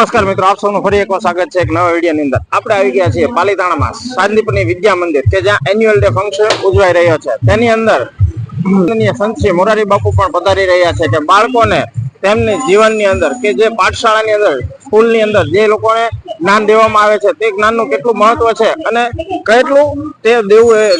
નમસ્કાર મિત્રો, આપ સૌનું ફરી એકવાર સ્વાગત છે એક નવા વિડીયોની અંદર. આપણે આવી ગયા છીએ પાલીતાણામાં શાંતિપુરની વિદ્યા મંદિર કે જ્યાં એન્યુઅલ ડે ફંક્શન ઉજવાઈ રહ્યો છે. તેની અંદર સંત શ્રી મોરારી બાપુ પણ પધારી રહ્યા છે કે બાળકોને તેમની જીવનની અંદર કે જે પાઠશાળાની અંદર સ્કૂલની અંદર જે લોકોને જ્ઞાન દેવામાં આવે છે તે જ્ઞાનનું કેટલું મહત્વ છે અને કેટલું તે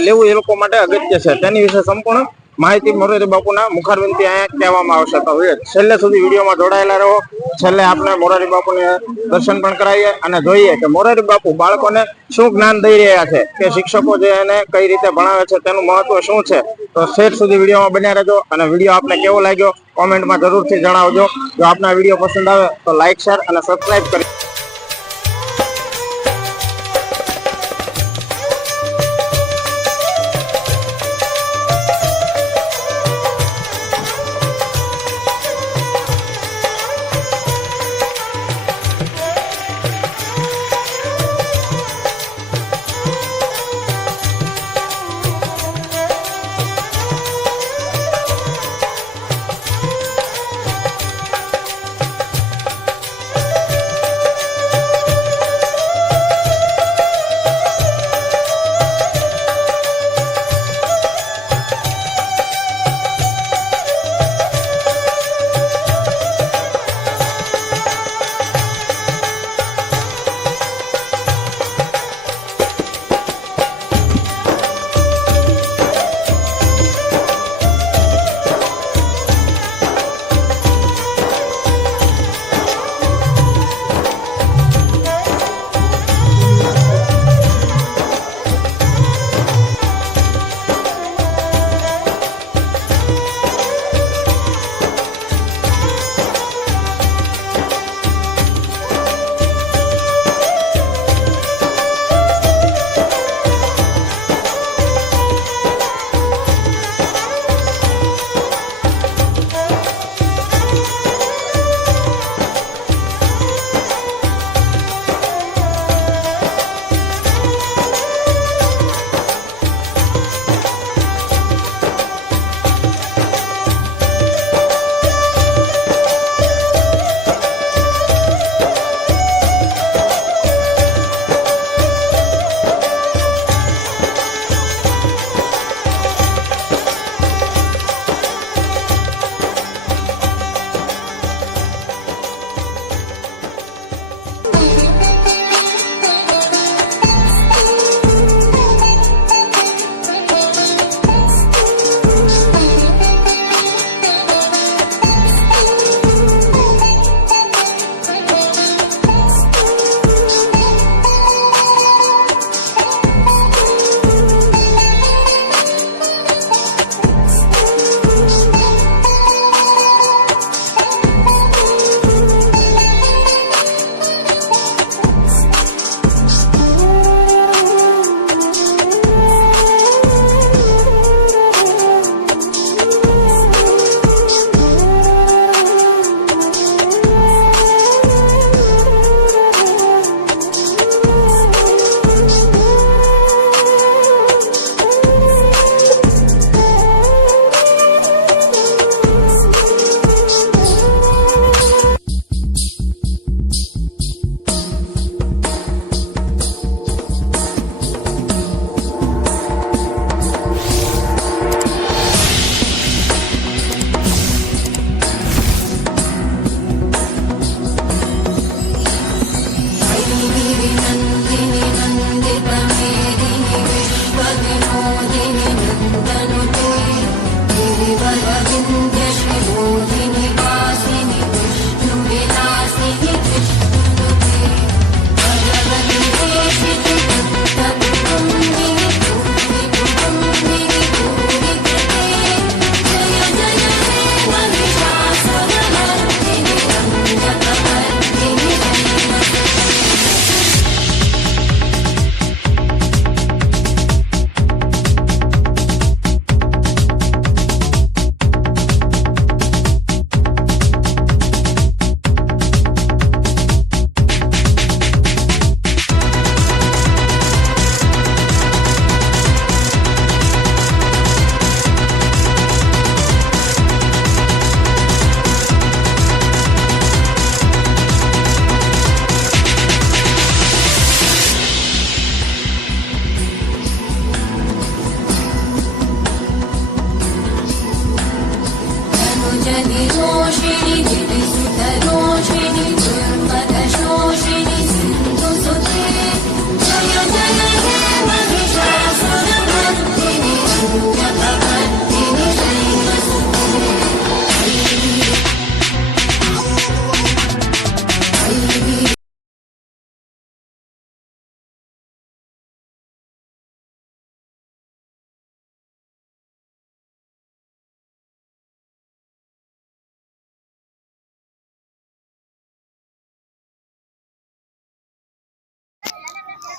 લેવું એ લોકો માટે અગત્ય છે તેની વિશે સંપૂર્ણ માહિતી મોરારી બાપુના મુખારબિંદથી અહીંયા કહેવામાં આવશે. તો છેલ્લે સુધી વિડીયોમાં જોડાયેલા રહો. છેલ્લે આપણે મોરારી બાપુને દર્શન પણ કરાવીએ અને જોઈએ કે મોરારી બાપુ બાળકોને શું જ્ઞાન દઈ રહ્યા છે કે શિક્ષકો જે એને કઈ રીતે ભણાવે છે તેનું મહત્વ શું છે. તો છેલ્લે સુધી વિડીયોમાં બન્યા રહેજો અને વિડીયો આપને કેવો લાગ્યો કોમેન્ટમાં જરૂરથી જણાવજો. જો આપના વિડીયો પસંદ આવે તો લાઈક, શેર અને સબસ્ક્રાઇબ કરી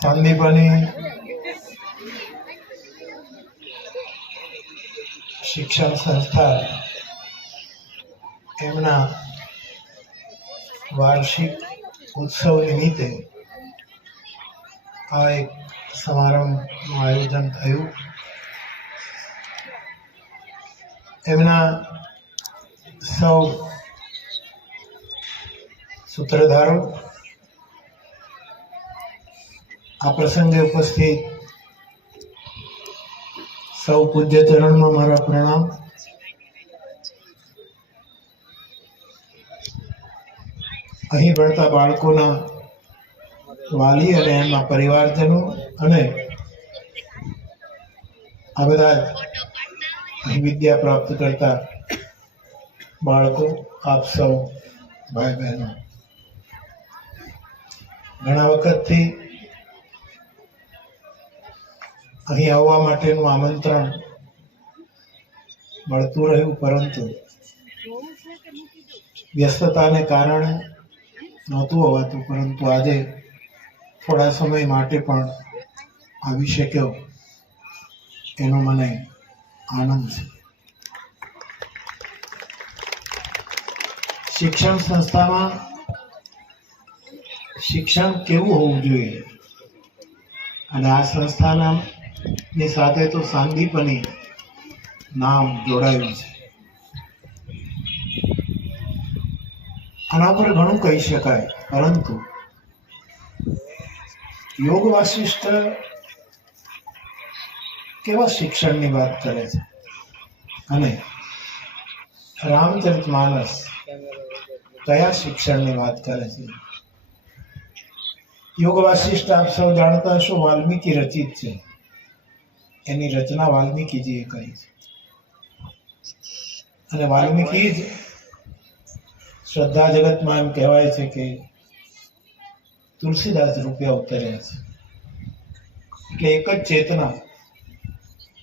સાંદીપની શિક્ષણ સંસ્થા એમના વાર્ષિક ઉત્સવ નિમિત્તે આ એક સમારંભનું આયોજન થયું. એમના સૌ સૂત્રધારો, આ પ્રસંગે ઉપસ્થિત સૌ પૂજ્ય ચરણમાં મારા પ્રણામ. અહીં ભણતા બાળકોના વાલી અને એમના પરિવારજનો અને આ બધા અહીં વિદ્યા પ્રાપ્ત કરતા બાળકો, આપ સૌ ભાઈ બહેનો, ઘણા વખતથી અહીં આવવા માટેનું આમંત્રણ મળતું રહ્યું, પરંતુ વ્યસ્તતાને કારણે નહોતું હોવાતું. પરંતુ આજે થોડા સમય માટે પણ આવી શક્યો એનો મને આનંદ છે. શિક્ષણ સંસ્થામાં શિક્ષણ કેવું હોવું જોઈએ, અને આ સંસ્થાની સાથે તો સાંદીપની નામ જોડાયું છે. આના પર ઘણું કહી શકાય, પરંતુ યોગ વાસિષ્ઠ કેવા શિક્ષણની વાત કરે છે અને રામચરિતમાનસ કયા શિક્ષણની વાત કરે છે. યોગ વાસિષ્ઠ આપ સૌ જાણતા હશો, વાલ્મીકી રચિત છે. એની રચના વાલ્મીકીજીએ કરી છે, અને વાલ્મીકી જ શ્રદ્ધા જગતમાં એમ કહેવાય છે કે તુલસીદાસ રૂપે અવતર્યા છે. એટલે એક જ ચેતના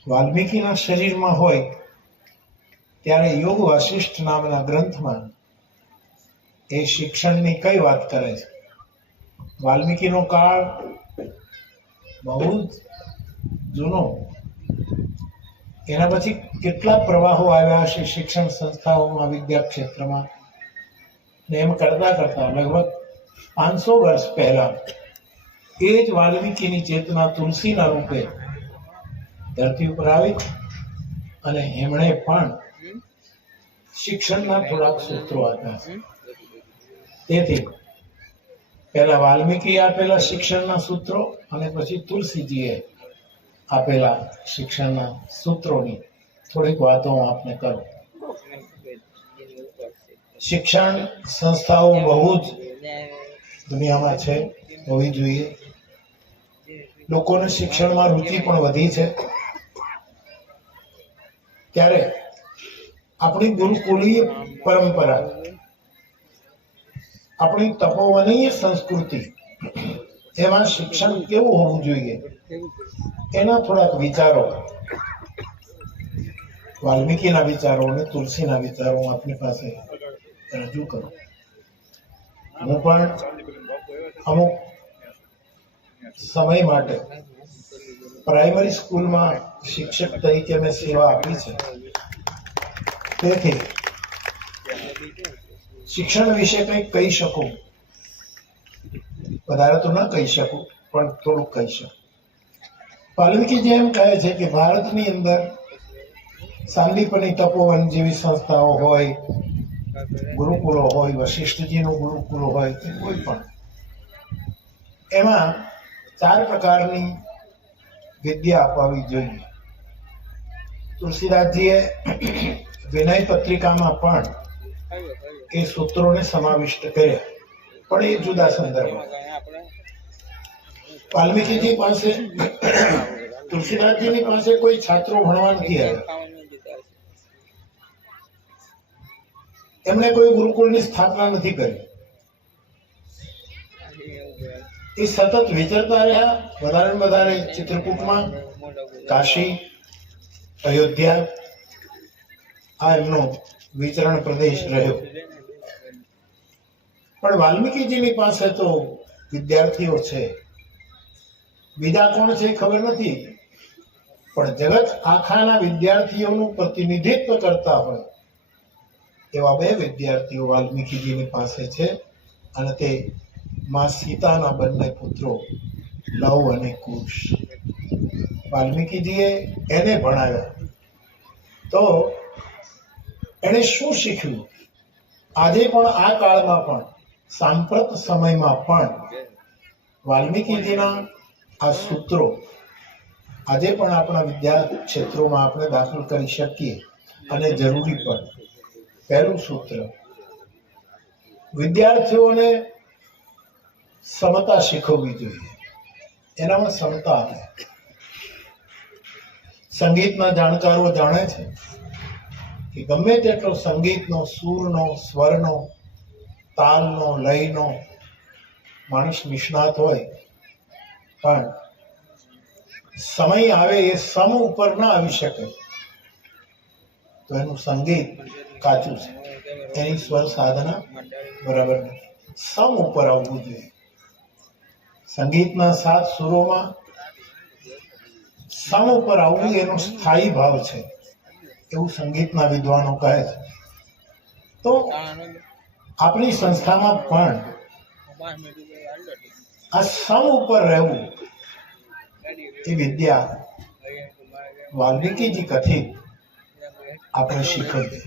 વાલ્મીકીના શરીરમાં હોય ત્યારે યોગ વાસિષ્ઠ નામના ગ્રંથમાં એ શિક્ષણની કઈ વાત કરે છે. વાલ્મીકીનો કાળ બહુ જ જૂનો, એના પછી કેટલા પ્રવાહો આવ્યા છે શિક્ષણ સંસ્થાઓમાં, વિદ્યા ક્ષેત્રમાં. ને એમ કરતા કરતા લગભગ 500 વર્ષ પહેલા એ જ વાલ્મીકીની ચેતના તુલસીના રૂપે ધરતી ઉપર આવી, અને એમણે પણ શિક્ષણના થોડાક સૂત્રો આપ્યા છે. તેથી પહેલા વાલ્મીકી આપેલા શિક્ષણના સૂત્રો અને પછી તુલસીજીએ આપેલા શિક્ષણના સૂત્રોની થોડીક વાતો હું આપને કરું. શિક્ષણ સંસ્થાઓ બહુ જ દુનિયામાં છે, હોવી જોઈએ. લોકોને શિક્ષણમાં રુચિ પણ વધી છે. ત્યારે આપણી ગુરુકુળીય પરંપરા, આપણી તપોવનીય સંસ્કૃતિ, એમાં શિક્ષણ કેવું હોવું જોઈએ એના થોડાક વિચારો, વાલ્મીકીના વિચારો અને તુલસીના વિચારો હું આપની પાસે રજૂ કરું. હું પણ અમુક સમય માટે પ્રાઇમરી સ્કૂલમાં શિક્ષક તરીકે મેં સેવા આપી છે. તેથી શિક્ષણ વિશે કંઈક કહી શકું. વધારે તો ન કહી શકું, પણ થોડુંક કહી શકું. વાલ્મીકી જેમ કહે છે કે ભારતની અંદર સાંદીપની તપોવન જેવી સંસ્થાઓ હોય, ગુરુકુળો હોય, વશિષ્ઠજીનું ગુરુકુળ હોય કે કોઈ પણ, એમાં 4 પ્રકારની વિદ્યા અપાવી જોઈએ. તુલસીદાસજીએ વિનય પત્રિકામાં પણ એ સૂત્રોને સમાવિષ્ટ કર્યા, પણ એ જુદા સંદર્ભમાં. વાલ્મીકીજી પાસે, તુલસીદાસજીની પાસે કોઈ છાત્રો ભણવા નથી આવ્યા. એમણે કોઈ ગુરુકુળની સ્થાપના નથી કરી. એ સતત વિચરતા રહ્યા, વધારે વધારે ચિત્રકૂટમાં, કાશી, અયોધ્યા, આ એમનો વિચરણ પ્રદેશ રહ્યો. પણ વાલ્મીકીજીની પાસે તો વિદ્યાર્થીઓ છે, બીજા કોણ છે એ ખબર નથી, પણ જગત આખાના વિદ્યાર્થીઓનું પ્રતિનિધિત્વ કરતા હોય એવા બે વિદ્યાર્થીઓ વાલ્મીકીજીની પાસે છે, અને તે માં સીતાના બંને પુત્રો લવ અને કુશ. વાલ્મીકીજીએ એને ભણાવ્યા તો એને શું શીખ્યું? આજે પણ આ કાળમાં પણ સાંપ્રત સમયમાં પણ વાલ્મીકીજીના આ સૂત્રો આજે પણ આપણા વિદ્યા ક્ષેત્રોમાં આપણે દાખલ કરી શકીએ અને જરૂરી પણ. પહેલું સૂત્ર, વિદ્યાર્થીઓને સમતા શીખવવી જોઈએ. એનામાં સમતા આવે. સંગીતના જાણકારો જાણે છે કે ગમે તેટલો સંગીતનો, સૂરનો, સ્વરનો, તાલનો, લયનો માણસ નિષ્ણાત હોય, પણ સમય આવે એ સમ ઉપર ના આવી શકે તો એનું સંગીત કાચું છે, એની સ્વર સાધના બરાબર નથી. સમ ઉપર આવવું જોઈએ. સંગીતના 7 સુરોમાં સમ ઉપર આવવું એનો સ્થાયી ભાવ છે, એવું સંગીતના વિદ્વાનો કહે છે. તો આપણી સંસ્થામાં પણ આ સમ ઉપર રહેવું એ વિદ્યા વાલ્મીકીજી કથિત આપણે શીખવીએ.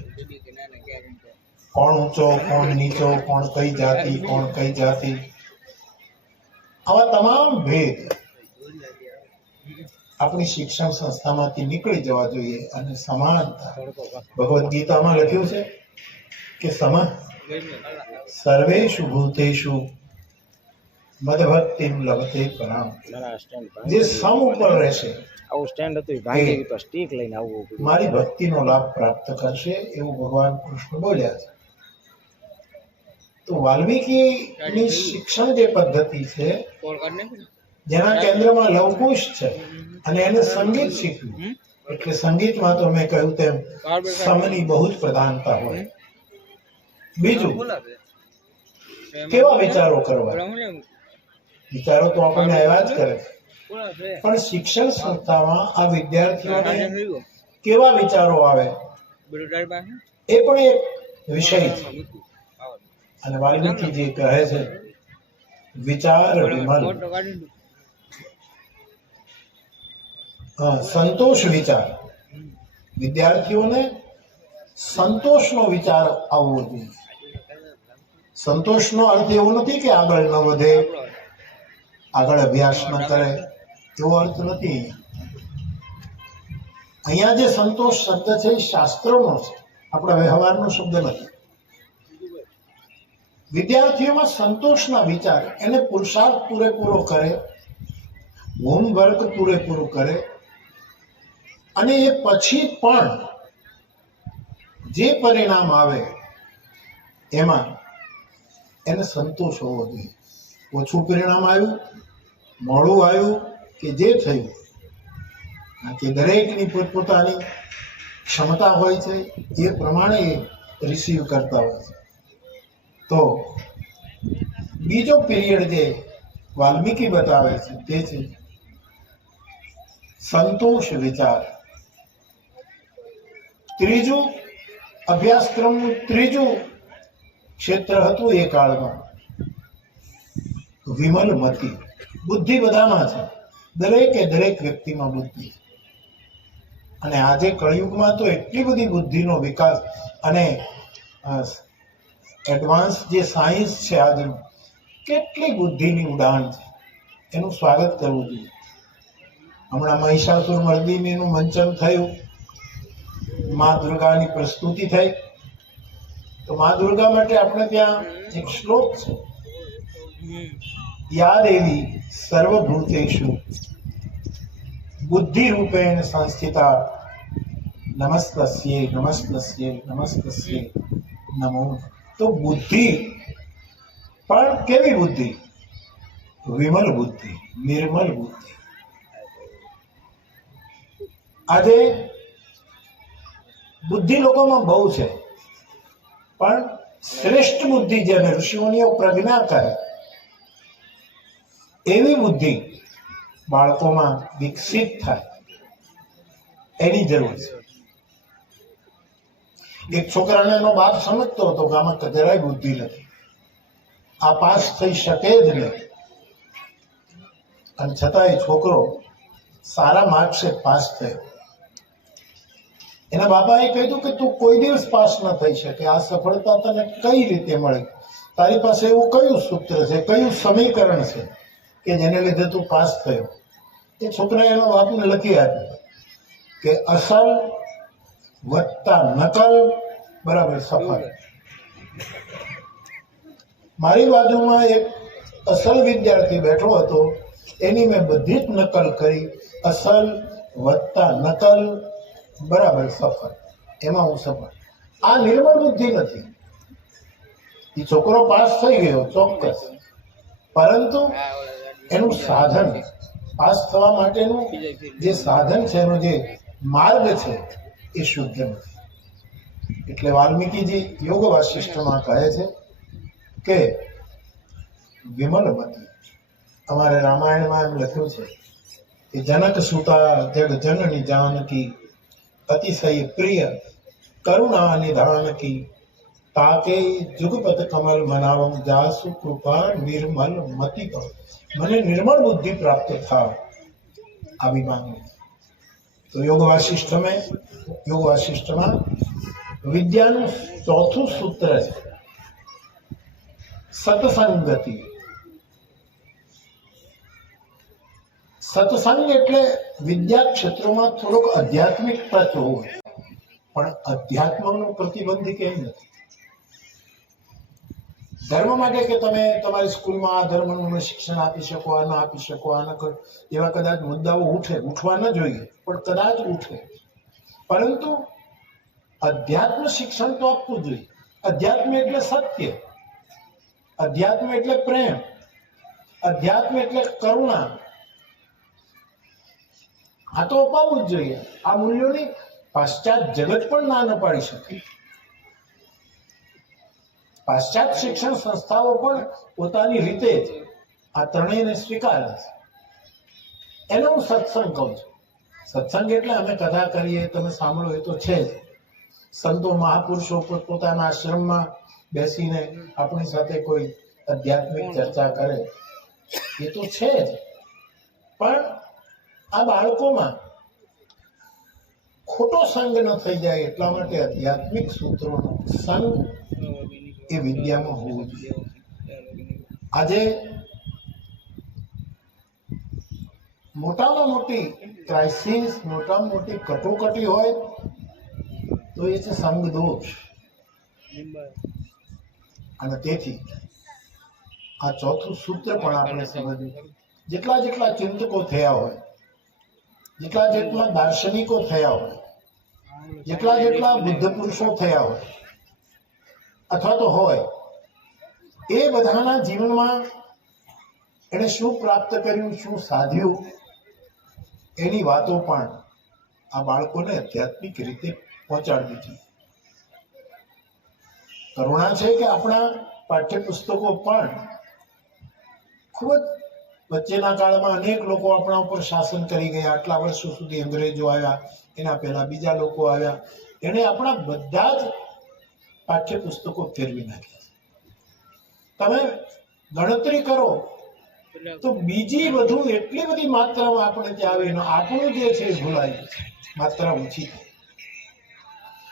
કોણ ઊંચો, કોણ નીચો, કોણ કઈ જાતિ, કોણ કઈ જાતિ, આવા તમામ ભેદ આપણી શિક્ષણ સંસ્થામાંથી નીકળી જવા જોઈએ અને સમાનતા. ભગવદ્ ગીતામાં લખ્યું છે કે સર્વેષુ ભૂતેષુ મદભક્તિમ લભતે પરામ. જે સમ ઉપર રહેશે મારી ભક્તિનો લાભ પ્રાપ્ત કરશે, એવું ભગવાન કૃષ્ણ બોલ્યા છે. તો વાલ્મીકીની શિક્ષણ જે પદ્ધતિ છે, જેના કેન્દ્રમાં લવકુશ છે અને એને સંગીત શીખ્યું, એટલે સંગીતમાં તો મેં કહ્યું તેમ સમની બહુ જ પ્રધાનતા હોય. બીજું, કેવા વિચારો કરવા? વિચારો તો આપણને આવ્યા જ કરે, પણ શિક્ષણ સંસ્થામાં આ વિદ્યાર્થીઓને કેવા વિચારો આવે એ પણ એક વિષય છે. અને વાલ્મીકીજી કહે છે વિચાર વિમલ, સંતોષ વિચાર. વિદ્યાર્થીઓને સંતોષનો વિચાર આવવો જોઈએ. સંતોષનો અર્થ એવો નથી કે આગળ ન વધે, આગળ અભ્યાસ ન કરે, એવો અર્થ નથી. અહીંયા જે સંતોષ શબ્દ છે એ શાસ્ત્રોનો છે, આપણા વ્યવહારનો શબ્દ નથી. વિદ્યાર્થીઓમાં સંતોષના વિચાર, એને પુરુષાર્થ પૂરેપૂરો કરે, હોમવર્ક પૂરેપૂરું કરે, અને એ પછી પણ જે પરિણામ આવે એમાં એને સંતોષ હોવો જોઈએ. ઓછું પરિણામ આવ્યું, મોડું આવ્યું કે જે થયું, કે દરેકની પોતપોતાની ક્ષમતા હોય છે, એ પ્રમાણે એ રિસીવ કરતા હોય છે. તો બીજો પીરિયડ જે વાલ્મીકી બતાવે છે તે છે સંતોષ વિચાર. ત્રીજું અભ્યાસક્રમનું ત્રીજું ક્ષેત્ર હતું એ કાળમાં વિમલ મતિ. બુદ્ધિ બધામાં છે, દરેક વ્યક્તિમાં બુદ્ધિ. અને આજે કળિયુગમાં તો એટલી બધી બુદ્ધિનો વિકાસ અને એડવાન્સ જે સાયન્સ છે આજનું, કેટલી બુદ્ધિની ઉડાન છે, એનું સ્વાગત કરવું જોઈએ. હમણાં મહિષાસુર મર્દિનીનું મંચન થયું, મા દુર્ગાની પ્રસ્તુતિ થઈ. તો મા દુર્ગા માટે આપણે ત્યાં એક શ્લોક છે, યા દેવી સર્વભૂતેષુ બુદ્ધિ રૂપેણ સંસ્થિતા નમસ્તસ્યે નમસ્તસ્યે નમસ્તસ્યે નમો. તો બુદ્ધિ પણ કેવી બુદ્ધિ? વિમલ બુદ્ધિ, નિર્મલ બુદ્ધિ. આજે બુદ્ધિ લોકોમાં બહુ છે, પણ શ્રેષ્ઠ બુદ્ધિ જેને ઋષિઓની પ્રજ્ઞા કહે એવી બુદ્ધિ બાળકોમાં વિકસિત થાય એની જરૂર છે. એક છોકરાને એનો બાપ સમજતો હતો કે આમાં જરાય બુદ્ધિ નથી, આ પાસ થઈ શકે જ નહીં, અને છતાં એ છોકરો સારા માર્ક્સે પાસ થયો. એના બાપાએ કહ્યું કે તું કોઈ દિવસ પાસ ન થઈ શકે, આ સફળતા તને કઈ રીતે મળી, તારી પાસે એવું કયું સૂત્ર છે, કયું સમીકરણ છે કે જેને લીધે તું પાસ થયો. એ છોકરાએ એના બાપને લખી આપ્યું કે અસલ વત્તા નકલ બરાબર સફળ. મારી બાજુમાં એક અસલ વિદ્યાર્થી બેઠો હતો, એની મેં બધી જ નકલ કરી. અસલ વત્તા નકલ બરાબર સફળ, એમાં હું સફળ. આ નિર્મળ બુદ્ધિ નથી. એ છોકરો પાસ થઈ ગયો ચોક્કસ, પરંતુ એનું સાધન, પાસ થવા માટેનું જે સાધન છે, એનો જે માર્ગ છે એ શુદ્ધ નથી. એટલે વાલ્મીકીજી યોગ વાસિષ્ઠમાં કહે છે કે વિમલમતી, અમારે રામાયણમાં એમ લખ્યું છે કે જનક સુતા જગ જનની જાનકી, અતિશય પ્રિય કરુણા નિધાન કી, તાકે જુગપત કમલ મનાવમ જાસુ કૃપા નિર્મલ મતિ કહો. મને નિર્મળ બુદ્ધિ પ્રાપ્ત થાય આવી માંગણી. તો યોગ વાસિષ્ઠમાં વિદ્યાનું ચોથું સૂત્ર છે સત્સંગતિ. સત્સંગ એટલે વિદ્યા ક્ષેત્રમાં થોડોક આધ્યાત્મિક ટચ હોવો, પણ અધ્યાત્મનો પ્રતિબંધ કેમ નથી. ધર્મ માટે કે તમે તમારી સ્કૂલમાં આ ધર્મનું શિક્ષણ આપી શકો, આ ના આપી શકો, આ ન કરો, એવા કદાચ મુદ્દાઓ ઉઠવા ન જોઈએ, પણ કદાચ ઉઠે. પરંતુ અધ્યાત્મ શિક્ષણ તો આપવું જોઈએ. અધ્યાત્મ એટલે સત્ય, અધ્યાત્મ એટલે પ્રેમ, અધ્યાત્મ એટલે કરુણા. આ તો અપાવવું જ જોઈએ. આ મૂલ્યોની પાશ્ચાત જગત પણ ના ન પાડી શકે. પાશ્ચાત શિક્ષણ સંસ્થાઓ પણ પોતાની રીતે જ આ ત્રણેયને સ્વીકારે છે. એને હું સત્સંગ કહું છું. સત્સંગ એટલે અમે કથા કરીએ, તમે સાંભળો, એ તો છે જ. સંતો મહાપુરુષો પોતાના આશ્રમમાં બેસીને આપણી સાથે કોઈ આધ્યાત્મિક ચર્ચા કરે, એ તો છે જ. પણ આ બાળકોમાં ખોટો સંગ ન થઈ જાય એટલા માટે આધ્યાત્મિક સૂત્રોનો સંગ એ વિદ્યામાં હોવું જોઈએ. આજે મોટામાં મોટી ક્રાઇસિસ, મોટામાં મોટી કટોકટી હોય તો એ છે સંગ દોષ. અને તેથી આ ચોથું સૂત્ર પણ આપણે સમજવું. જેટલા જેટલા ચિંતકો થયા હોય, જેટલા જેટલા દાર્શનિકો થયા હોય, જેટલા જેટલા બુદ્ધ પુરુષો થયા હોય અથવા તો હોય, એ બધાના જીવનમાં એને શું પ્રાપ્ત કર્યું, શું સાધ્યું, એની વાતો પણ આ બાળકોને આધ્યાત્મિક રીતે પહોંચાડવી જોઈએ. કરુણા છે કે આપણા પાઠ્યપુસ્તકો પણ ખૂબ જ વચ્ચેના કાળમાં અનેક લોકો આપણા ઉપર શાસન કરી ગયા. આટલા વર્ષો સુધી અંગ્રેજો આવ્યા, એના પહેલા બીજા લોકો આવ્યા, એને આપણા બધા જ પાઠ્યપુસ્તકો ફેરવી નાખ્યા. તમે ગણતરી કરો તો બીજી વધુ એટલી બધી માત્રામાં આપણે ત્યાં આવે, આપણું જે છે એ ભૂલાય, માત્રા ઓછી થાય.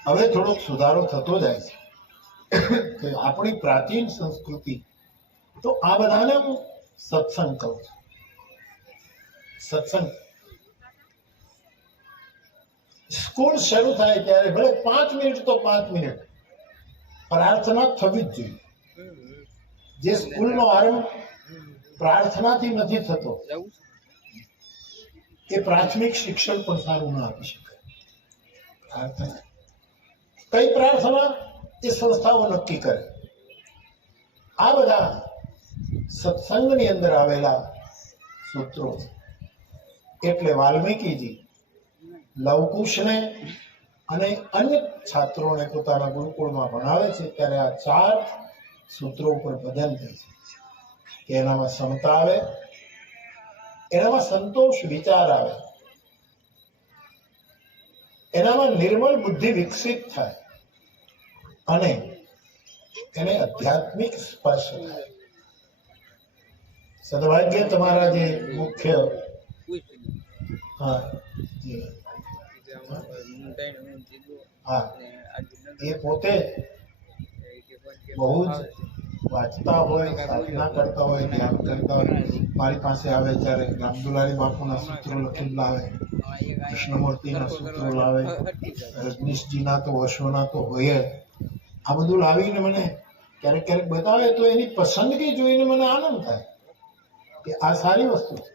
હવે થોડોક સુધારો થતો જાય છે આપણી પ્રાચીન સંસ્કૃતિ. તો આ બધાને હું સત્સંગ કહું છું. સત્સંગ સ્કૂલ શરૂ થાય ત્યારે ભલે 5 મિનિટ તો 5 મિનિટ પ્રાર્થના થવી જ જોઈએ. જે સ્કૂલનો આરંભ પ્રાર્થનાથી નથી થતો, એ પ્રાથમિક શિક્ષણ પણ સારું ના આપી શકાય. પ્રાર્થના કઈ પ્રાર્થના એ સંસ્થાઓ નક્કી કરે. આ બધા સત્સંગની અંદર આવેલા સૂત્રો છે. એટલે વાલ્મીકીજી લવકુશને અને અન્ય છાત્રોને પોતાના ગુરુકુળમાં ભણાવે છે ત્યારે આ 4 સૂત્રો ઉપર ભજન થાય છે કે એનામાં સમતા આવે, એનામાં સંતોષ વિચાર આવે, એનામાં નિર્મળ બુદ્ધિ વિકસિત થાય અને એને આધ્યાત્મિક સ્પર્શ થાય. સદભાગ્ય તમારા જે મુખ્ય હા એ પોતે બહુ જ વાંચતા હોય, સાધના કરતા હોય, ધ્યાન કરતા હોય. મારી પાસે આવે ત્યારે રામદુલારી બાપુના સૂત્રો લખેલા લાવે, કૃષ્ણમૂર્તિના સૂત્રો લાવે, રજનીશજીના તો વર્ષોના તો હોય જ. આ બધું લાવીને મને ક્યારેક ક્યારેક બતાવે તો એની પસંદગી જોઈને મને આનંદ થાય કે આ સારી વસ્તુ છે,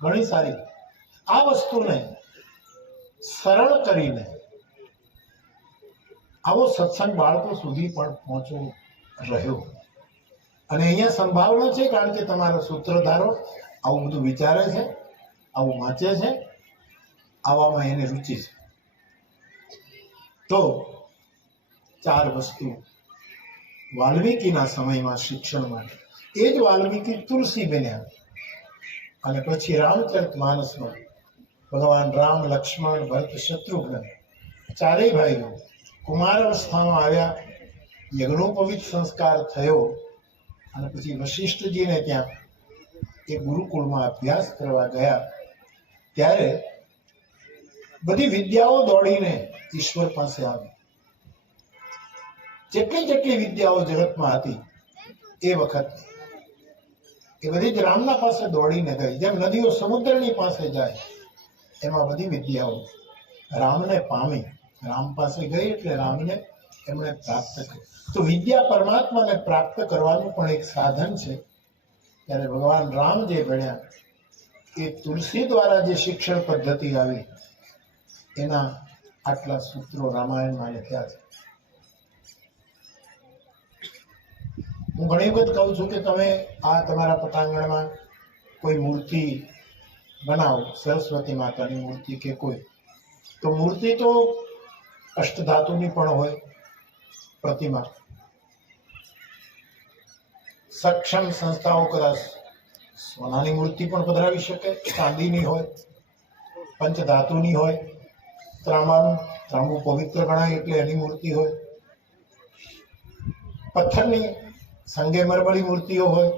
ઘણી સારી. આ વસ્તુને સરળ કરીને આવો સત્સંગ બાળકો સુધી પણ પહોંચવો રહ્યો. અને અહીંયા સંભાવના છે, કારણ કે તમારા સૂત્રધારો આવું બધું વિચારે છે, આવું વાંચે છે, આવામાં એને રુચિ છે. તો 4 વસ્તુ વાલ્મીકીના સમયમાં શિક્ષણ માટે. એ જ વાલ્મીકી તુલસી બન્યા અને પછી રામચરિતમાનસમાં ભગવાન રામ, લક્ષ્મણ, ભરત, શત્રુઘ્ન ચારેય ભાઈઓ કુમાર અવસ્થામાં આવ્યા, યજ્ઞોપવિત સંસ્કાર થયો અને પછી વશિષ્ઠજીને ત્યાં એ ગુરુકુળમાં અભ્યાસ કરવા ગયા ત્યારે બધી વિદ્યાઓ દોડીને ઈશ્વર પાસે આવી. જેટલી જેટલી વિદ્યાઓ જગતમાં હતી એ વખત એ બધી જ રામના પાસે દોડીને ગઈ. જેમ નદીઓ સમુદ્રની પાસે જાય એમાં બધી વિદ્યાઓ રામને પામી, રામ પાસે ગઈ એટલે રામને એમણે પ્રાપ્ત કરી. તો વિદ્યા પરમાત્માને પ્રાપ્ત કરવાનું પણ એક સાધન છે. ત્યારે ભગવાન રામ જે ભણ્યા એ તુલસી દ્વારા જે શિક્ષણ પદ્ધતિ આવી એના આટલા સૂત્રો રામાયણમાં લખ્યા છે. હું ઘણી વખત કહું છું કે તમે આ તમારા પટાંગણમાં કોઈ મૂર્તિ બનાવો, સરસ્વતી માતાની મૂર્તિ કે કોઈ, તો મૂર્તિ તો અષ્ટધાતુની પણ હોય, પ્રતિમા. સક્ષમ સંસ્થાઓ કદાચ સોનાની મૂર્તિ પણ પધરાવી શકે, ચાંદીની હોય, પંચધાતુની હોય, ત્રાંબુ પવિત્ર ગણાય એટલે એની મૂર્તિ હોય, પથ્થરની સંગે મરમરી મૂર્તિઓ હોય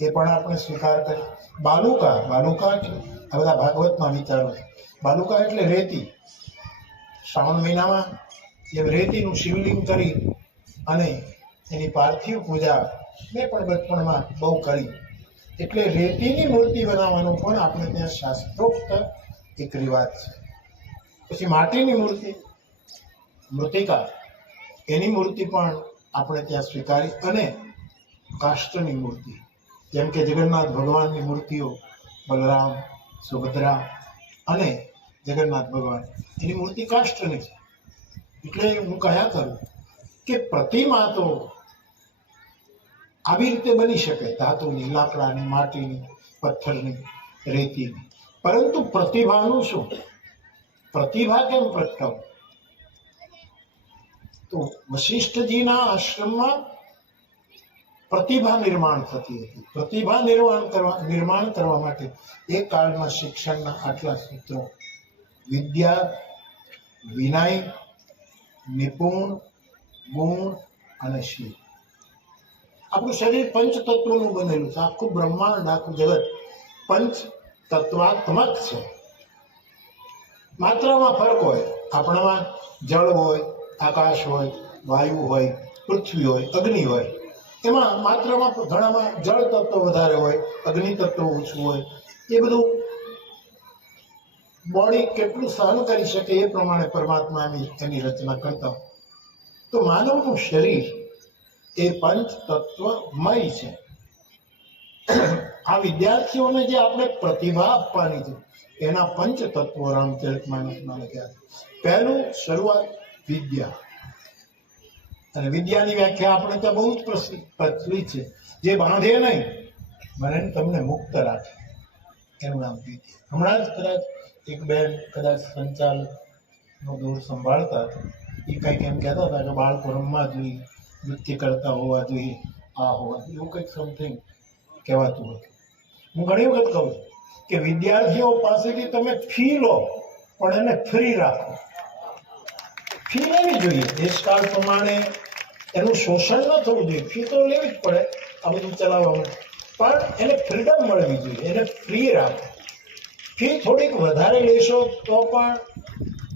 એ પણ આપણે સ્વીકાર કરીએ. બાલુકા આ બધા ભાગવતમાં વિચારો છે. બાલુકા એટલે રેતી. શ્રાવણ મહિનામાં જે રેતીનું શિવલિંગ કરી અને એની પાર્થિવ પૂજા મેં પણ બચપણમાં બહુ કરી. એટલે રેતીની મૂર્તિ બનાવવાનો પણ આપણે ત્યાં શાસ્ત્રોક્ત એક રિવાજ છે. પછી માટીની મૂર્તિ, મૃતિકા, એની મૂર્તિ પણ આપણે ત્યાં સ્વીકારી. અને કાષ્ઠની મૂર્તિ, જેમ કે જગન્નાથ ભગવાનની મૂર્તિઓ, બલરામ, સુભદ્રા અને જગન્નાથ ભગવાન, એની મૂર્તિ કાષ્ઠની છે. એટલે હું કહ્યા કરું કે પ્રતિમા તો આવી રીતે બની શકે, ધાતુની, લાકડાની, માટીની, પથ્થરની, રેતીની. પરંતુ પ્રતિભાનું શું? પ્રતિભા કેમ પ્રગટાવું? તો વશિષ્ઠજીના આશ્રમમાં પ્રતિભા નિર્માણ થતી હતી. પ્રતિભા નિર્માણ કરવા માટે એ કાળમાં શિક્ષણના આટલા સૂત્રો: વિદ્યા, વિનય, નિપુણ, ગુણ અને શીલ. આપણું શરીર પંચ તત્વોનું બનેલું છે. આખું બ્રહ્માંડ, આખું જગત પંચ તત્વાત્મક છે. માત્રામાં ફરક હોય. આપણામાં જળ હોય, આકાશ હોય, વાયુ હોય, પૃથ્વી હોય, અગ્નિ હોય. એમાં માત્રામાં ઘણામાં જળ તત્વ વધારે હોય, અગ્નિ તત્વ ઓછું હોય. એ બધું બોડી કેટલું સહન કરી શકે એ પ્રમાણે પરમાત્મા એની રચના કરતા હોય. તો માનવનું શરીર એ પંચ તત્વમય છે. આ વિદ્યાર્થીઓને જે આપણે પ્રતિભા આપવાની છે એના પંચ તત્વો રામચરિતમાનસમાં લખ્યા છે. પહેલું શરૂઆત વિદ્યા. અને વિદ્યાની વ્યાખ્યા આપણે ત્યાં બહુ જ પ્રચલિત છે. જે બાંધે નહીં મને તમને મુક્ત રાખે, એનું નામ વિદ્યા. હમણાં જ કદાચ એક બેન કદાચ સંચાલનો દોર સંભાળતા હતા. એ કંઈક એમ કહેતા હતા કે બાળકો રમવા જોઈએ, નૃત્ય કરતા હોવા જોઈએ, આ હોવા જોઈએ, એવું કંઈક સમથિંગ કહેવાતું હતું. હું ઘણી વખત કહું છું કે વિદ્યાર્થીઓ પાસેથી તમે ફી લો પણ એને ફ્રી રાખો. ફી લેવી જોઈએ, દેશકાળ પ્રમાણે એનું શોષણ ન થવું જોઈએ. ફી તો લેવી જ પડે આ બધું ચલાવવામાં, પણ એને ફ્રીડમ મળવી જોઈએ, એને ફ્રી રાખો. ફી થોડીક વધારે લેશો તો પણ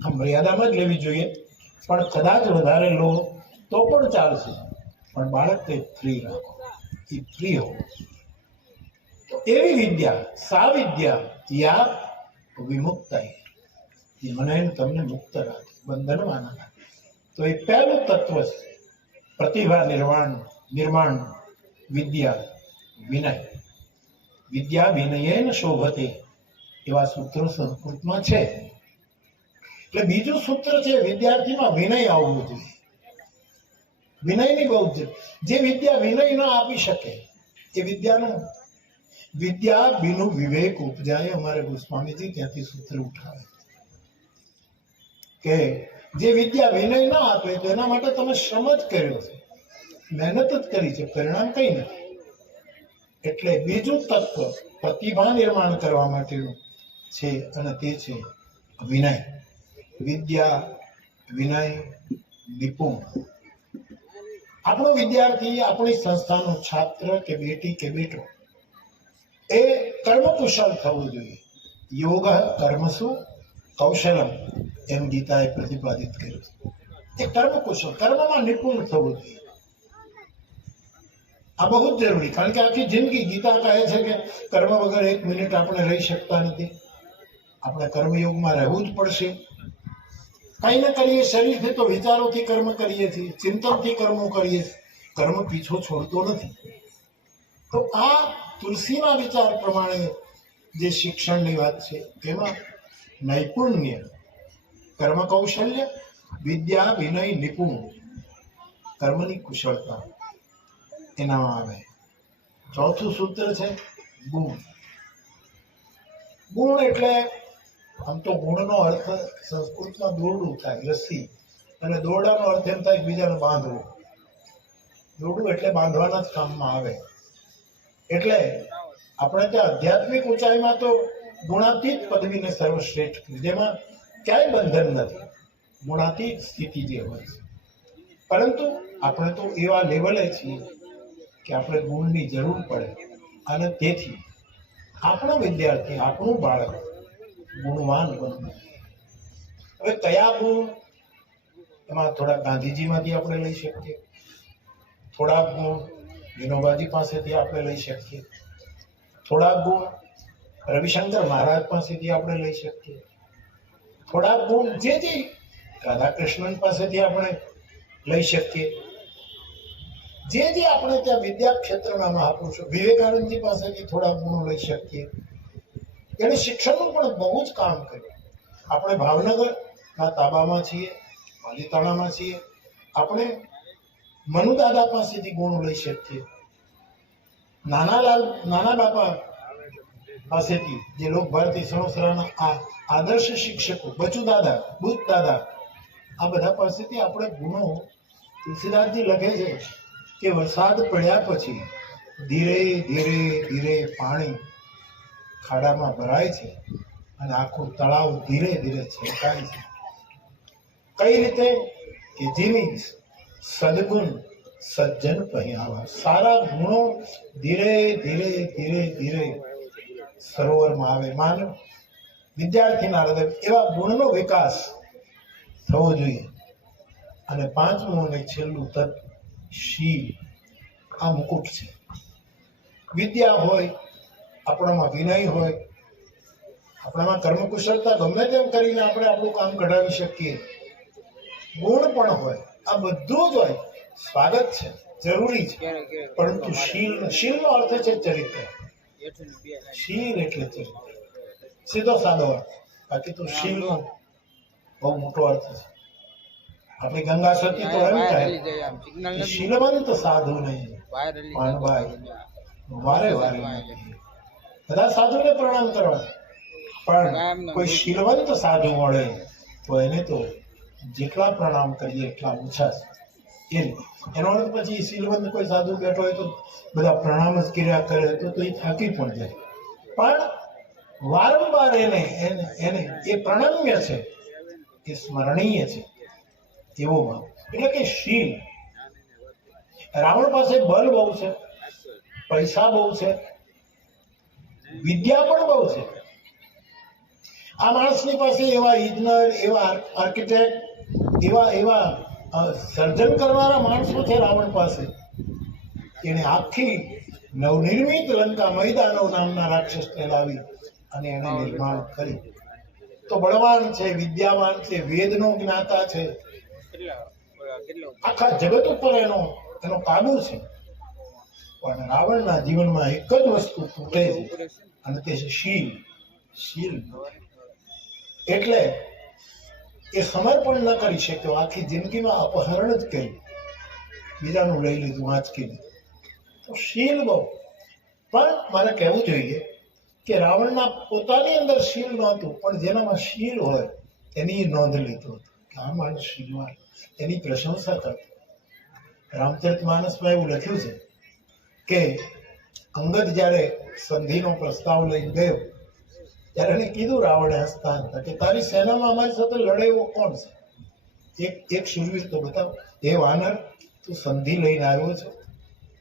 આ મર્યાદામાં જ લેવી જોઈએ, પણ કદાચ વધારે લો તો પણ ચાલશે, પણ બાળકને ફ્રી રાખો, એ ફ્રી હો. તો એવી વિદ્યા, સા વિદ્યા યા વિમુક્તા, એ મને તમને મુક્ત રાખે, બંધનમાં ના રાખે. તો એ પહેલું તત્વ છે પ્રતિભા નિર્માણ વિદ્યા વિનય. વિદ્યા વિનયેન શોભતે એવા સૂત્રો સંસ્કૃતમાં છે. એટલે બીજું સૂત્ર છે વિદ્યાર્થીમાં વિનય આવવું જોઈએ. વિનયની બહુ જ, જે વિદ્યા વિનય ન આપી શકે એ વિદ્યા બિનુ વિવેક ઉપજાય. અમારે ગોસ્વામીજી ત્યાંથી સૂત્ર ઉઠાવે કે જે વિદ્યા વિનય ના આપે તો એના માટે તમે શ્રમ જ કર્યો છે, મહેનત જ કરી છે, પરિણામ કઈ નથી. એટલે બીજું તત્વ પ્રતિભા નિર્માણ કરવા માટેનું છે અને તે છે વિનય. વિદ્યા વિનય નિપુણ. આપણો વિદ્યાર્થી, આપણી સંસ્થાનો છાત્ર કે બેટી કે બેટો એ કર્મકુશળ થવું જોઈએ. યોગ કર્મસુ કૌશલમ એમ ગીતાએ પ્રતિપાદિત કર્યું. એ કર્મકુશળ, કર્મમાં નિપુણ થવું જોઈએ. આ બહુ જ જરૂરી, કારણ કે આખી જિંદગી ગીતા કહે છે કે કર્મ વગર એક મિનિટ આપણે રહી શકતા નથી. આપણે કર્મયોગમાં રહેવું જ પડશે. કઈ ન કરીએ શરીરથી તો વિચારોથી કર્મ કરીએ છીએ, ચિંતનથી કર્મો કરીએ છીએ. કર્મ પીછો છોડતો નથી. તો આ તુલસીના વિચાર પ્રમાણે જે શિક્ષણની વાત છે તેમાં નૈપુણ્ય, કર્મ કૌશલ્ય, વિદ્યા વિનય નિપુણ, કર્મની કુશળતા એનામાં આવે. ચોથું સૂત્ર છે ગુણ. ગુણ એટલે આમ તો ગુણનો અર્થ સંસ્કૃતમાં દોરડું થાય, રસ્સી, અને દોરડાનો અર્થ એમ થાય બીજાને બાંધવું. દોરડું એટલે બાંધવાના જ કામમાં આવે. એટલે આપણે ત્યાં આધ્યાત્મિક ઊંચાઈમાં તો ગુણાતીત પદવીને સર્વશ્રેષ્ઠ, જેમાં ક્યાંય બંધન નથી, ગુણાતીત સ્થિતિ જે હોય છે. પરંતુ આપણે તો એવા લેવલે છીએ કે આપણે ગુણની જરૂર પડે, અને તેથી આપણો વિદ્યાર્થી, આપણું બાળક ગુણવાન બનવું. હવે કયા ગુણ? એમાં થોડા ગાંધીજીમાંથી આપણે લઈ શકીએ, થોડાક ગુણ વિનોબાજી પાસેથી આપણે લઈ શકીએ, થોડાક ગુણ રવિશંકર મહારાજ પાસેથી આપણે લઈ શકીએ, થોડાક ગુણ જે રાધાકૃષ્ણન પાસેથી આપણે લઈ શકીએ, જે આપણે ત્યાં વિદ્યા ક્ષેત્રના મહાપુરુષો વિવેકાનંદજી પાસેથી થોડા ગુણો લઈ શકીએ. એને શિક્ષણનું પણ બહુ જ કામ કર્યું. આપણે ભાવનગરના તાબામાં છીએ, પાલીતાણામાં છીએ, આપણે મનુદાદા પાસેથી ગુણો લઈ શકીએ. નાના બાપા પાસેથી, જે લોક ભારતી સણોસરાના આ આદર્શ શિક્ષકો, બચુ દાદા, બુદ્ધ દાદા, આ બધા પાસેથી આપણે ગુણો. તુલસીદાસજી લખે છે કે વરસાદ પડ્યા પછી ધીરે ધીરે ધીરે પાણી ખાડામાં ભરાય છે અને આખું તળાવ ધીરે ધીરે છલકાય છે. કઈ રીતે? કે જેની સદગુણ સજ્જન પહેરાવા. સારા ગુણો ધીરે ધીરે ધીરે ધીરે સરોવરમાં આવે. માનવ વિદ્યાર્થીના હૃદય એવા ગુણનો વિકાસ થવો જોઈએ. અને પાંચમું અને છેલ્લું તત્વ શીલ. આ મુકુટ છે. વિદ્યા હોય, આપણામાં વિનય હોય, આપણામાં કર્મકુશળતા, ગમે તેમ કરીને આપણે આપણું કામ કઢાવી શકીએ, ગુણ પણ હોય, આ બધું જ હોય, સ્વાગત છે, જરૂરી છે. પરંતુ શીલનો અર્થ છે ચરિત્ર. શીલ એટલે ચરિત્ર, સીધો સાદો અર્થ. બાકી તો શીલનો બહુ મોટો અર્થ છે. આપણી ગંગા સતી તો એમ કહે શીલવંત સાધુ નહીં પાનભાઈ વારે વારે. બધા સાધુને પ્રણામ કરવા, પણ કોઈ શીલવંત સાધુ મળે તો એને તો જેટલા પ્રણામ કરીએ એટલા ઓછા છે. એનો અર્થ પછી શીલવંત કોઈ સાધુ બેઠો હોય તો બધા પ્રણામ જ કર્યા કરે તો એ થાકી પણ જાય. પણ વારંવાર એને એને એને એ પ્રણમ્ય છે, એ સ્મરણીય છે એવો ભાવ. એટલે કે શીલ. રાવણ પાસે બળ બહુ છે, પૈસા બહુ છે, વિદ્યા પણ બહુ છે. આ માણસની પાસે એવા ઇજનર, એવા આર્કિટેક્ટ, એવા એવા સર્જન કરનારા માણસો છે રાવણ પાસે. એને આખી નવનિર્મિત લંકા મૈદાનો નામના રાક્ષસને લાવી અને એને નિર્માણ કરી. તો બળવાન છે, વિદ્યાવાન છે, વેદનો જ્ઞાતા છે, આખા જગત ઉપર એનો કાબુ છે. પણ રાવણના જીવનમાં એક જ વસ્તુ તૂટે છે અને તે છે શીલ. શીલ એટલે એ સમર્પણ ન કરી શક્યો. આખી જિંદગીમાં અપહરણ જ કર્યું, બીજાનું લઈ લીધું આંચકીને. તો શીલ બહુ. પણ મારે કહેવું જોઈએ કે રાવણના પોતાની અંદર શીલ નહોતું, પણ જેનામાં શીલ હોય એની નોંધ લીધો હતો કે આ માણસ શીલવાન, એની પ્રશંસા કરતો. રામચરિતમાનસમાં એવું લખ્યું છે કે અંગદ જ્યારે સંધિનો પ્રસ્તાવ લઈને ગયો ત્યારે એને કીધું રાવણે હસતા હતા કે તારી સેનામાં અમારી સાથે લડે એવો કોણ છે? એક શૂરવીર તો બતાવ. હે વાનર, તું સંધિ લઈને આવ્યો છો,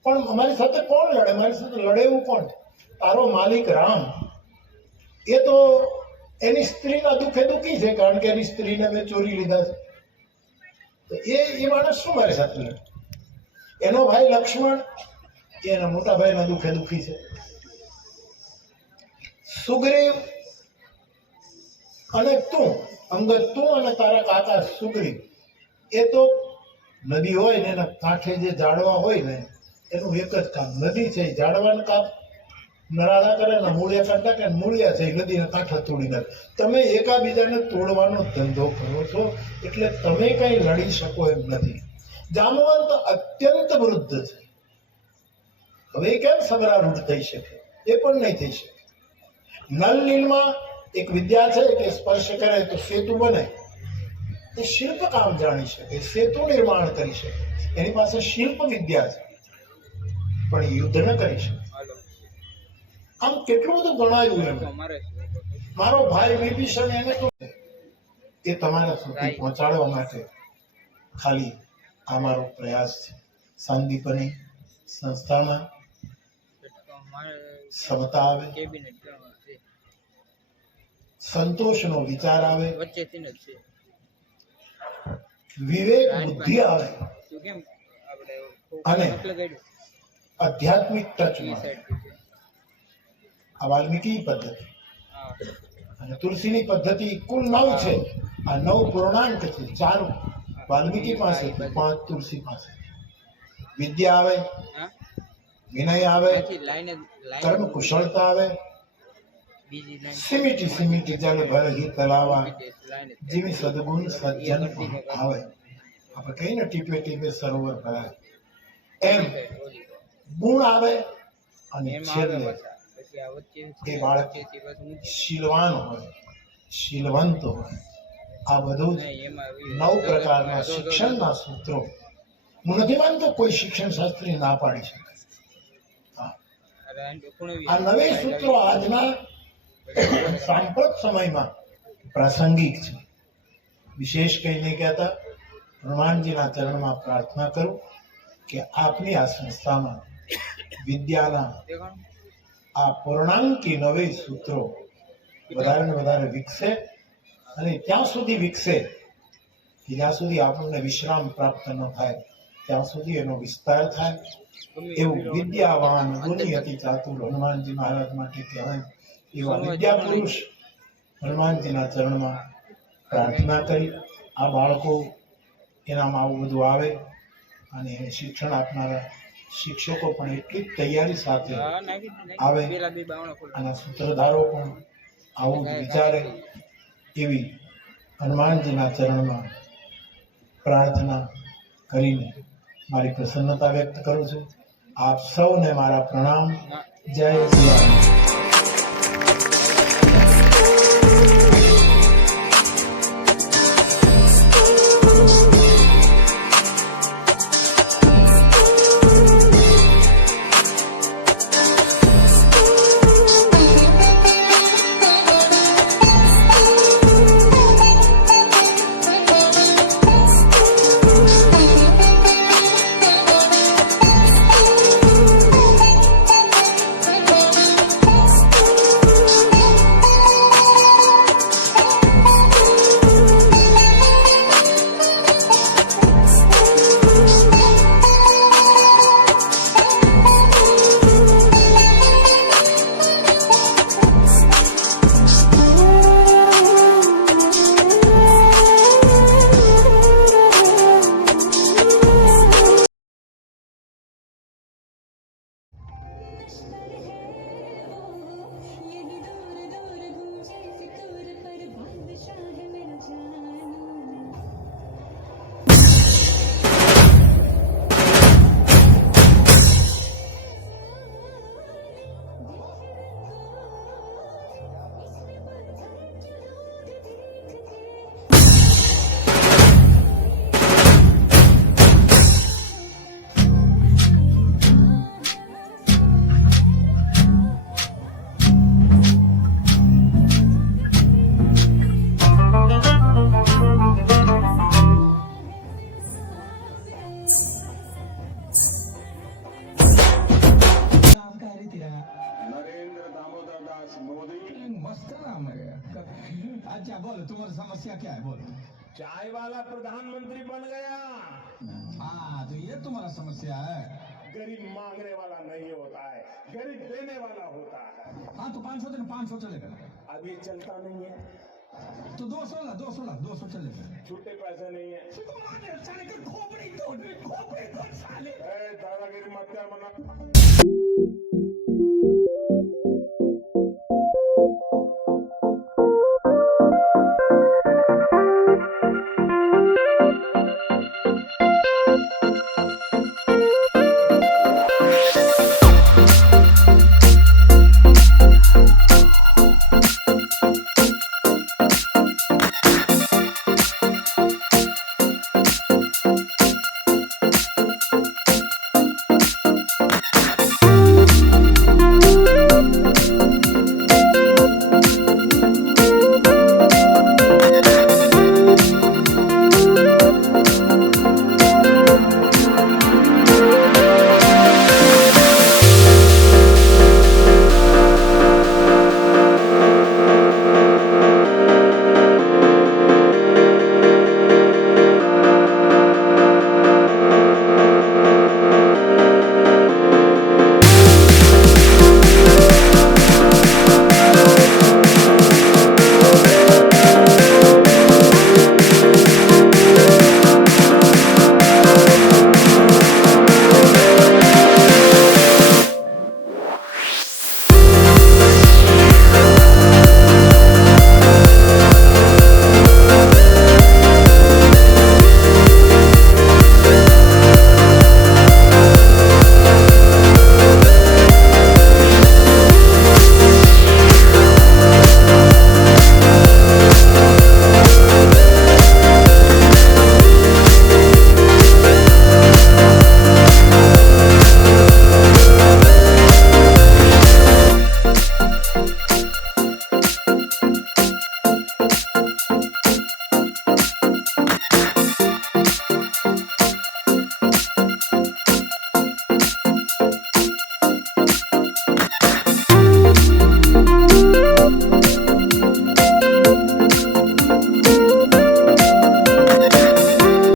પણ અમારી સાથે કોણ લડે? મારી સાથે લડે એવું કોણ? તારો માલિક રામ, એ તો એની સ્ત્રીના દુઃખે દુઃખી છે, કારણ કે એની સ્ત્રીને મેં ચોરી લીધા છે. તો એ માણસ શું મારી સાથે લડે? એનો ભાઈ લક્ષ્મણ એના મોટા ભાઈના દુઃખે દુઃખી છે. સુગ્રીવ અને તું, અંગદ, તું અને તારા કાકા સુગ્રીવ, એ તો નદી હોય ને એના કાંઠે જે ઝાડવા હોય ને એનું એક જ કામ. નદી છે એ ઝાડવાને કાપ નરાળા કરે ને મૂળિયા કાઢતા કે મૂળિયા છે એ નદીના કાંઠા તોડી નાખે. તમે એકાબીજાને તોડવાનો ધંધો કરો છો એટલે તમે કઈ લડી શકો એમ નથી. જામવંત અત્યંત વૃદ્ધ છે, હવે કેમ સમરારૂઢ થઈ શકે? એ પણ નહીં થઈ શકે. નલ નીલમાં એક વિદ્યા છે કે સ્પર્શ કરે તો સેતુ બને. એ શિલ્પ કામ જાણી શકે, સેતુ નિર્માણ કરી શકે, એની પાસે શિલ્પ વિદ્યા છે, પણ યુદ્ધ ન કરી શકે. આમ કેટલું બધું ગણાયું એમ. મારો ભાઈ વિભીષણ, એને તો એ તમારા સુધી પહોંચાડવા માટે ખાલી આ મારો પ્રયાસ છે. સાંદીપની સંસ્થામાં સમતા આવે, સંતોષનો વિચાર આવે, વિવેક બુદ્ધિ આવે અને આધ્યાત્મિક ટચમાં. આ વાલ્મીકી પદ્ધતિ અને તુલસીની પદ્ધતિ કુલ 9 છે. આ 9 પૂર્ણાંક છે. 4 વાલ્મીકી પાસે, 5 તુલસી પાસે. વિદ્યા આવે, વિનય આવે, કર્મ કુશળતા આવે, સિમિટી સિમિટી જલ ભરહી તલાવા, જીવી સદગુણ સજ્જન આવે. આપણે કહીએ ને ટીપે ટીપે સરોવર ભરાય, એમ ગુણ આવે. અને છેલ્લે એ બાળક શીલવાન હોય, શીલવંત હોય. આ બધું 9 પ્રકારના શિક્ષણના સૂત્રો. હું નથી માનતો કોઈ શિક્ષણ શાસ્ત્રી ના પાડી શકે. આ 9 સૂત્રો આજના સાંપ્રત સમયમાં પ્રાસંગિક છે. વિશેષ કઈ નહીં કહેતા. હનુમાનજીના ચરણમાં પ્રાર્થના કરું કે આપની આ સંસ્થામાં વિદ્યાના આ પૂર્ણાંકી 9 સૂત્રો વધારે ને વધારે વિકસે અને ત્યાં સુધી વિકસે કે જ્યાં સુધી આપણને વિશ્રામ પ્રાપ્ત ન થાય ત્યાં સુધી એનો વિસ્તાર થાય. એવું વિદ્યાવાન ગુણી અતિ ચાતુર હનુમાનજી મહારાજ માટે કહેવાય. એવા વિદ્યા પુરુષ હનુમાનજીના ચરણમાં પ્રાર્થના કરી આ બાળકો એનામાં આવું બધું આવે અને શિક્ષણ આપનારા શિક્ષકો પણ એટલી જ તૈયારી સાથે આવે અને સૂત્રધારો પણ આવું જ વિચારે. એવી હનુમાનજીના ચરણમાં પ્રાર્થના કરીને મારી પ્રસન્નતા વ્યક્ત કરું છું. આપ સૌને મારા પ્રણામ. જય શ્રી રામ. मस्त नाम है यार। अच्छा बोलो तुम्हारी समस्या क्या है बोलो। चाय वाला प्रधानमंत्री बन गया। हाँ तो ये तुम्हारा समस्या है। गरीब मांगने वाला नहीं होता है, गरीब देने वाला होता है। हाँ तो 500 दिन 500 चलेगा। अब ये चलता नहीं है, तो 200 चलेगा। छूटे पैसे नहीं है। साले का खोपड़ी तोड़ साले। दादागिरी मत क्या बना।